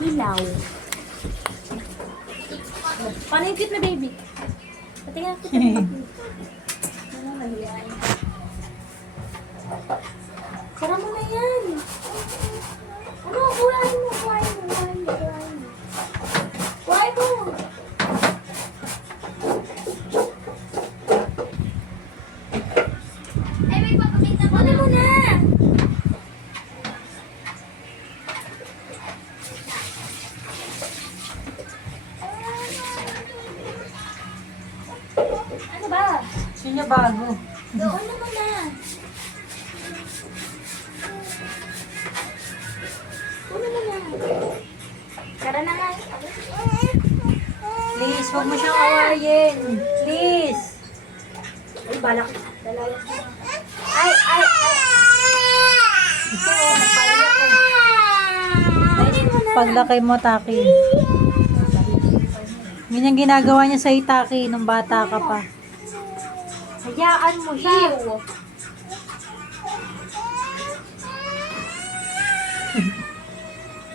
Hilaw. Paano yung cute na baby? Patingin ako kita. Ano na yan? Sara mo na yan. Ano? Kuhain mo. Kuhain mo. Ay, may papakita ko na muna. Ano ba? Sino bago? Doon na muna. Doon na muna. Tara na nga. Please, huwag mo siyang awayin. Please. Ay, balak. Dalayan ko. Ay. Ito, pala ko. Ay, mo na. Paglaki mo, Taki. Ganyan ginagawa niya sa Taki nung bata ka pa. Hayaan mo siya. Ew.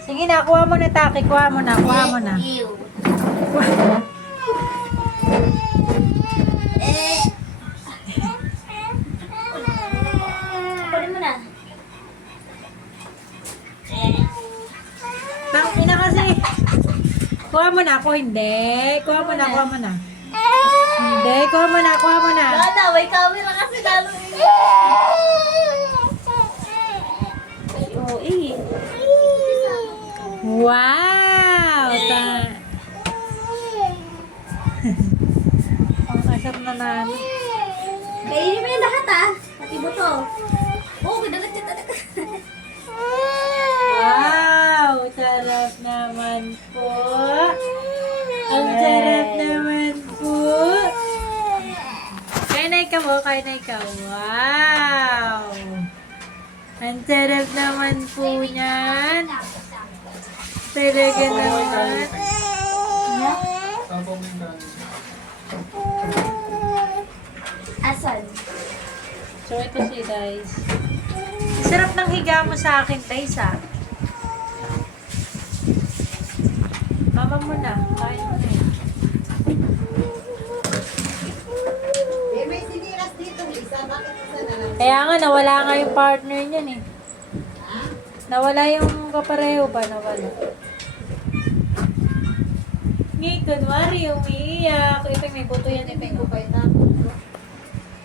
Sige na, kuha mo na, Taki. Kuha mo na. Ew. Kunin mo na. Tangina kasi. Kuha mo na, ako hindi. Kuha mo na. Hindi, kuha mo na. Wala, may camera kasi lalo Oo, Wow! Ang asap na namin. Kainin mo yung lahat Pati buto. Oo, kadalat siya talaga. Wow! Sarap naman po. Ang sarap naman po. Kain na ikaw. Wow! Ang sarap naman po niyan. Talaga naman. Asan? So, ito si guys. Sarap ng higa mo sa akin, Tais, Mama mo na. Kain mo na yan. May siniras dito, isa. Bakit isa na lang? Kaya nga, nawala nga yung partner niyan eh. Nawala yung kapareho ba? Nawala. Kunwari, umiiyak. Ito, may buto yan